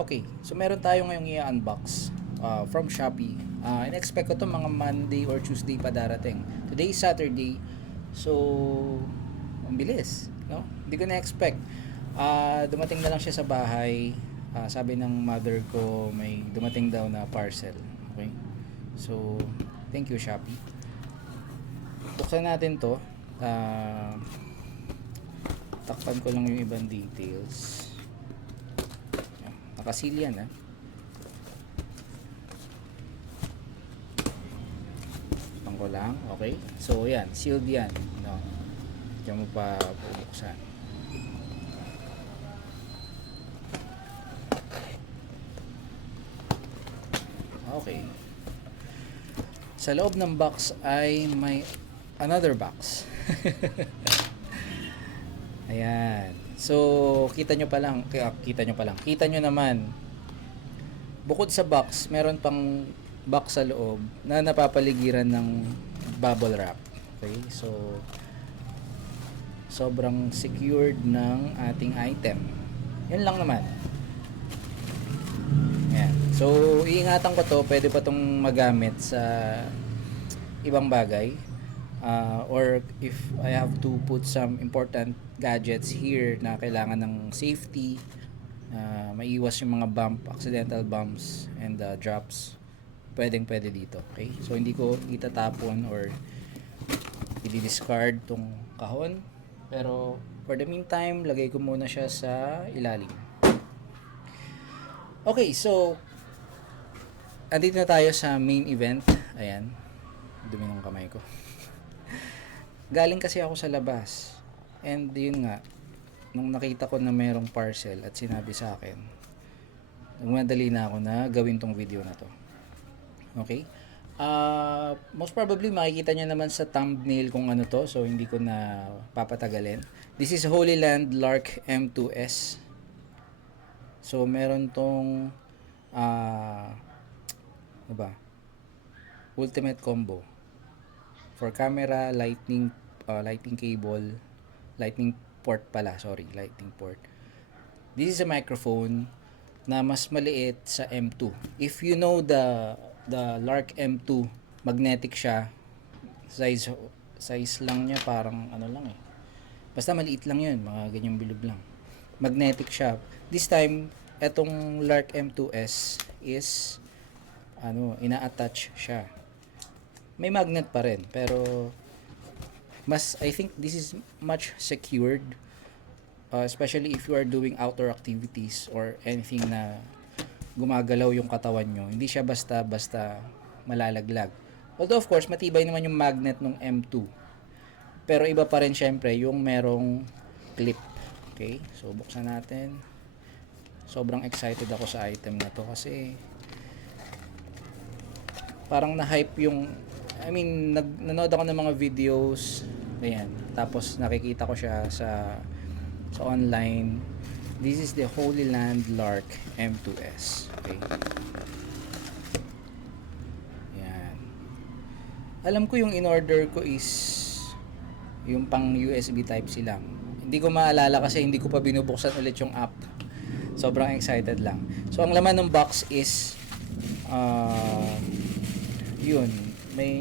Okay, so meron tayo ngayong i-unbox from Shopee. In-expect ko to mga Monday or Tuesday pa darating. Today is Saturday, so ang bilis, no? Hindi ko na-expect. Dumating na lang siya sa bahay. Sabi ng mother ko may dumating daw na parcel. Okay? So, thank you Shopee. Buksan natin to. Takpan ko lang yung ibang details. Nakasil yan, ha? Takpan ko lang. Okay? So, yan. Sealed yan. No? Diyan mo pa bubuksan. Okay. Sa loob ng box ay may another box. Ayan. So, kita nyo naman. Bukod sa box, meron pang box sa loob na napapaligiran ng bubble wrap. Okay? So, sobrang secured ng ating item. Yan lang naman. Ayan. So, iingatan ko to. Pwede pa tong magamit sa ibang bagay. Or if I have to put some important gadgets here na kailangan ng safety, maiwas yung mga accidental bumps and drops, pwede dito. Okay? So, hindi ko itatapon or i-discard tong kahon. Pero, for the meantime, lagay ko muna siya sa ilalim. Okay, so, andito na tayo sa main event. Ayan. Dumi ng kamay ko. Galing kasi ako sa labas. And yun nga, nung nakita ko na merong parcel at sinabi sa akin, nagmadali na ako na gawin tong video na to. Okay? Most probably makikita nyo naman sa thumbnail kung ano to, so hindi ko na papatagalin. This is Holy Land Lark M2S. So meron tong ano ba? Ultimate combo for camera, lightning cable, lightning port. This is a microphone na mas maliit sa M2. If you know the Lark M2, magnetic siya. Size lang niya parang ano lang eh. Basta maliit lang 'yun, mga ganyang bilog lang. Magnetic siya. This time, etong Lark M2S is ina-attach siya. May magnet pa rin, pero I think this is much secured, especially if you are doing outdoor activities or anything na gumagalaw yung katawan nyo. Hindi siya basta malalaglag. Although of course, matibay naman yung magnet ng M2. Pero iba pa rin syempre yung merong clip. Okay? So, buksan natin. Sobrang excited ako sa item na to kasi parang na-hype nanood ako ng mga videos, ayan, tapos nakikita ko siya sa online. This is the Holy Land Lark M2S. Okay. Ayan. Alam ko yung in-order ko is yung pang USB Type-C lang. Hindi ko maalala kasi hindi ko pa binubuksan ulit yung app. Sobrang excited lang. So, ang laman ng box is yun, may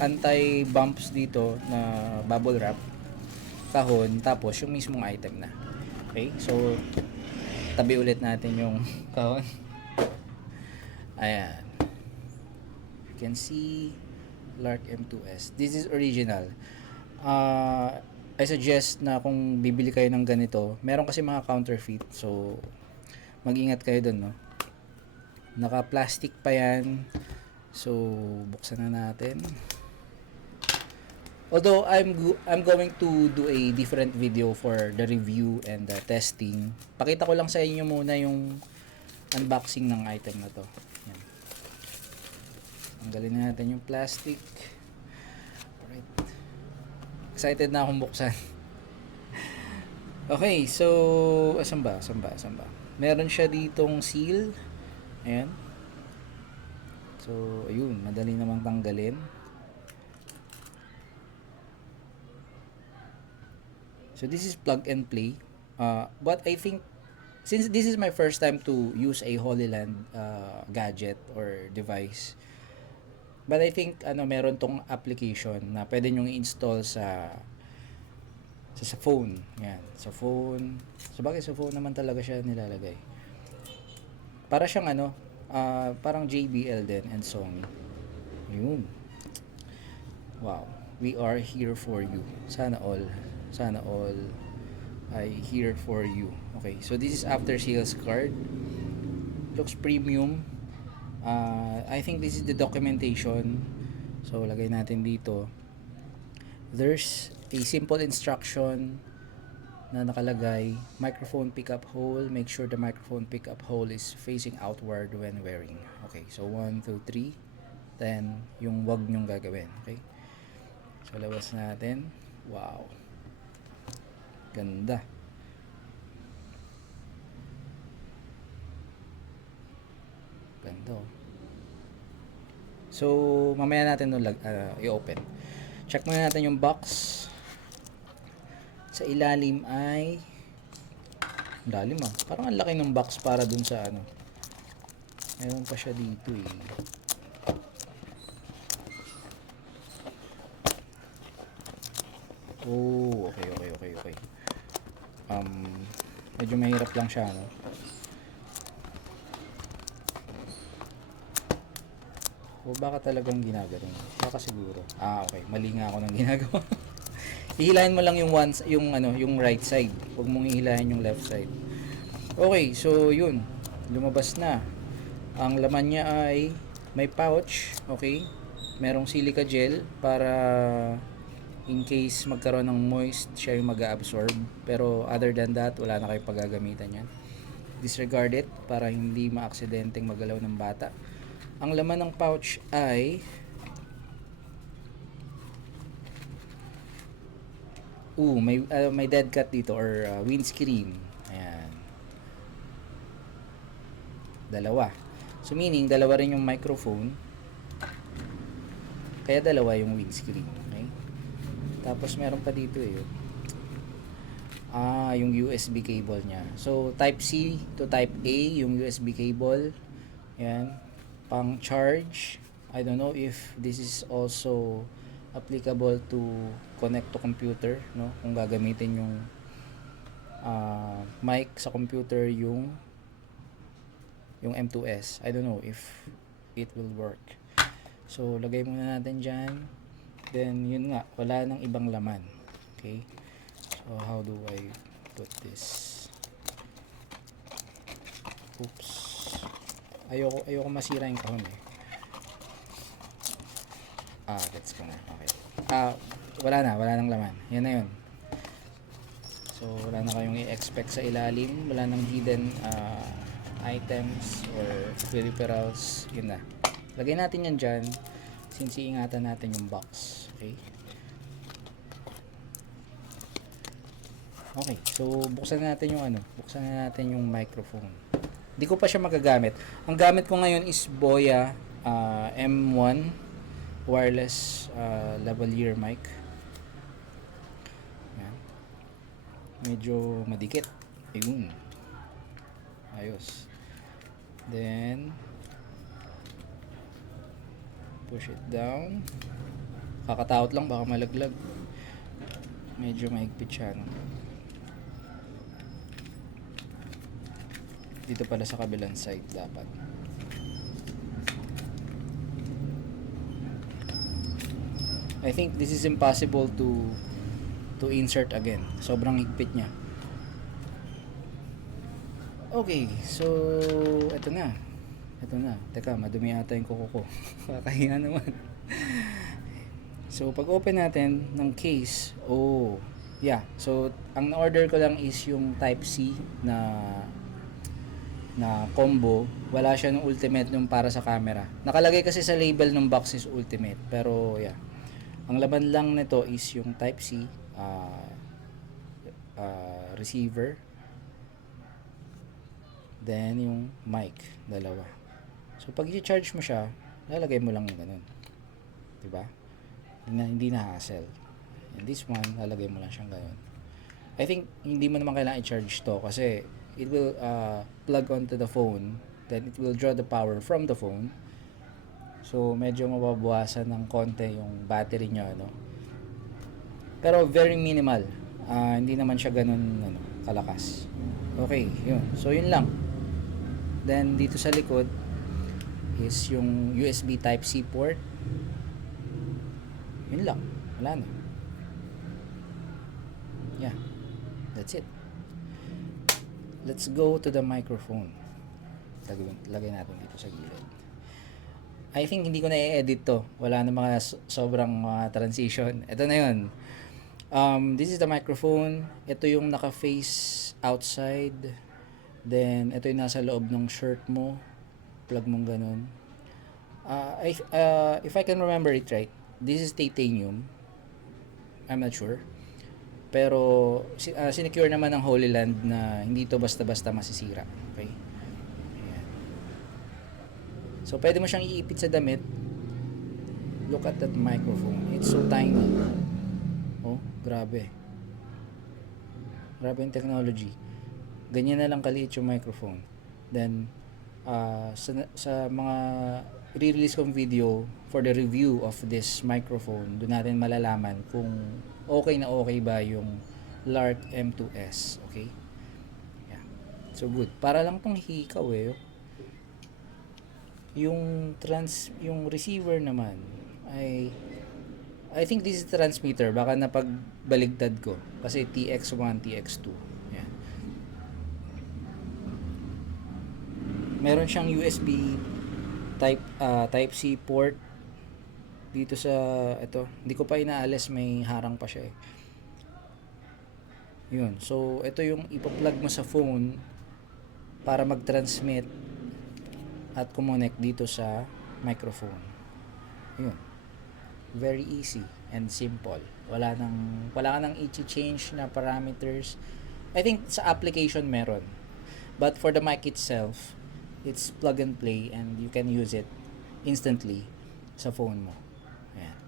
anti-bumps dito na bubble wrap, kahon, tapos yung mismong item na. Okay? So, tabi ulit natin yung kahon. Ayan. You can see Lark M2S. This is original. I suggest na kung bibili kayo ng ganito, meron kasi mga counterfeit. So, mag-ingat kayo dun, no? Naka-plastic pa yan. So, buksan na natin. Although, I'm going to do a different video for the review and the testing. Pakita ko lang sa inyo muna yung unboxing ng item na to. Yan. Tanggalin na natin yung plastic. Alright. Excited na akong buksan. Okay, so, asan ba? Meron siya ditong seal. Ayan. So, ayun, madali namang tanggalin. So, this is plug and play. But I think since this is my first time to use a HoloLens gadget or device, but I think meron tong application na pwede nyong i-install sa phone. Yan, sa phone. Sabagay sa phone naman talaga siya nilalagay. Para siyang parang JBL din and Sony. Yun. Wow. We are here for you. Sana all ay here for you. Okay, so this is after sales card. Looks premium. I think this is the documentation. So lagay natin dito. There's a simple instruction na nakalagay, microphone pickup hole, make sure the microphone pickup hole is facing outward when wearing. Okay, so 1, 2, 3. Then, yung wag nyong gagawin. Okay? So, labas natin. Wow. Ganda. Ganda oh. So, mamaya natin i-open. Check muna natin yung box. Sa ilalim ay lalim parang ang laki ng box para dun sa meron pa siya dito oh, okay. Medyo mahirap lang siya o baka talagang ginagaling, baka siguro okay, mali nga ako ng ginagawa. Hihilahin mo lang yung right side. Huwag mong hihilahin yung left side. Okay, so yun. Lumabas na. Ang laman niya ay may pouch, okay? Merong silica gel para in case magkaroon ng moist, siya yung mag-absorb. Pero other than that, wala na kayong paggagamitan yan. Disregard it para hindi maaksidenteng magalaw ng bata. Ang laman ng pouch ay may dead cat dito or windscreen. Ayan. Dalawa. So meaning dalawa rin yung microphone. Kaya dalawa yung windscreen. Okay? Tapos meron pa dito yung USB cable niya. So type C to type A yung USB cable. Ayan. Pang charge. I don't know if this is also applicable to connect to computer, no? Kung gagamitin yung mic sa computer yung M2S. I don't know if it will work. So lagay muna natin diyan. Then yun nga, wala nang ibang laman. Okay? So how do I put this? Oops. Ayoko masira yung kahon gets ko na. Okay. Wala nang laman. Yan na yun. So, wala na kayong i-expect sa ilalim. Wala nang hidden items or peripherals. Yun na. Lagay natin yan dyan since iingatan natin yung box. Okay. Okay. So, buksan na natin yung microphone. Hindi ko pa siya magagamit. Ang gamit ko ngayon is Boya M1 wireless lavalier mic. Yan. Medyo madikit. Ayun. Ayos. Then push it down. Kakatakot lang baka malaglag. Medyo mahigpit siya dito pala sa kabilang side dapat. I think this is impossible to insert again. Sobrang higpit niya. Okay, so ito na. Teka, madumi ata yung kuko ko. Kakahiya naman. So pag open natin ng case, so ang na-order ko lang is yung type C na combo. Wala siya ng ultimate nung para sa camera. Nakalagay kasi sa label ng box is ultimate, pero ang laban lang nito is yung type C receiver, then yung mic, dalawa. So pag i-charge mo siya, lalagay mo lang yung ganun, diba? Hindi na hassle. And this one, lalagay mo lang siyang ganun. I think hindi mo naman kailangan i-charge to kasi it will plug onto the phone, then it will draw the power from the phone. So medyo mababawasan ng konti yung battery nyo, ano. Pero very minimal. Hindi naman siya ganun ano, kalakas. Okay, yun. So yun lang. Then dito sa likod is yung USB Type-C port. Yun lang. Wala na. Yeah. That's it. Let's go to the microphone. Lagay natin dito sa gilid. I think hindi ko na i-edit to. Wala na mga sobrang mga transition. Ito na yun. This is the microphone. Ito yung naka-face outside. Then, ito yung nasa loob ng shirt mo. Plug mong ganun. If I can remember it right, this is titanium. I'm not sure. Pero, sinecure naman ng Holy Land na hindi to basta-basta masisira. Okay? Ayan. So, pwede mo siyang iipit sa damit. Look at that microphone. It's so tiny. Oh, grabe. Grabe yung technology. Ganyan na lang kaliit yung microphone. Then, sa mga re-release kong video for the review of this microphone, doon natin malalaman kung okay na okay ba yung Lark M2S. Okay? Yeah. So, good. Para lang pang hikaw eh. Yung receiver naman ay I think this is transmitter. Baka napagbaligtad ko. Kasi TX1, TX2. Yan. Meron siyang USB Type-C port dito sa ito. Hindi ko pa inaalis, may harang pa siya eh. Yun. So, ito yung ipa-plug mo sa phone para mag-transmit at connect dito sa microphone. Yun. Very easy and simple. Wala ka nang i-change na parameters. I think sa application meron. But for the mic itself, it's plug and play and you can use it instantly sa phone mo. Ayan.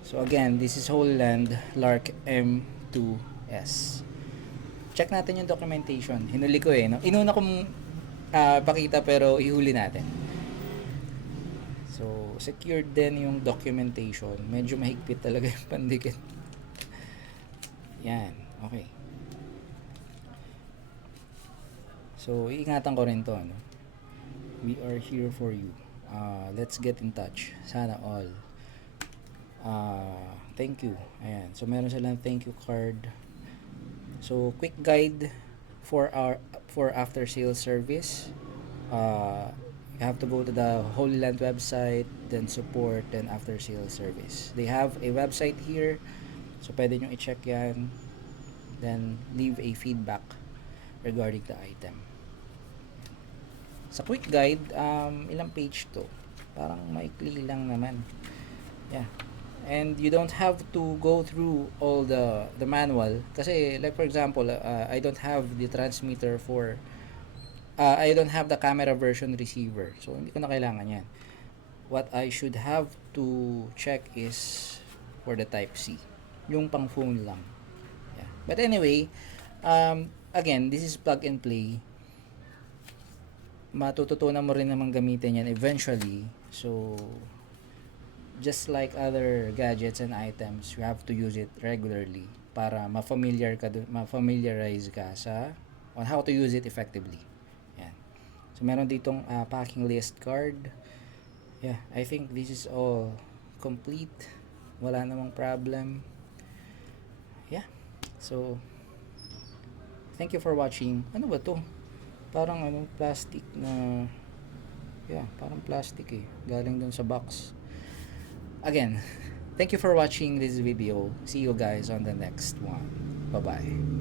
So again, this is Holy Land Lark M2S. Check natin yung documentation. Hinuli ko eh. No? Inuna kong pakita pero ihuli natin. So, secured din yung documentation. Medyo mahigpit talaga yung pandikit. Yan. Okay. So, iingatan ko rin to. No? We are here for you. Let's get in touch. Sana all. Thank you. Ayan. So, meron silang thank you card. So, quick guide for after sales service. You have to go to the Holy Land website, then support, then after sales service. They have a website here, so pwede nyo i-check yan. Then leave a feedback regarding the item. Sa quick guide, ilang page to? Parang maikli lang naman. Yeah. And you don't have to go through all the manual. Kasi like for example, I don't have the transmitter for I don't have the camera version receiver. So, hindi ko na kailangan yan. What I should have to check is for the Type-C. Yung pang phone lang. Yeah. But anyway, again, this is plug and play. Matututunan mo rin naman gamitin yan eventually. So, just like other gadgets and items, you have to use it regularly para ma-familiarize ka sa on how to use it effectively. So, meron ditong packing list card. Yeah, I think this is all complete. Wala namang problem. Yeah. So, thank you for watching. Ano ba to? Parang plastic na... Yeah, parang plastic eh. Galing dun sa box. Again, thank you for watching this video. See you guys on the next one. Bye-bye.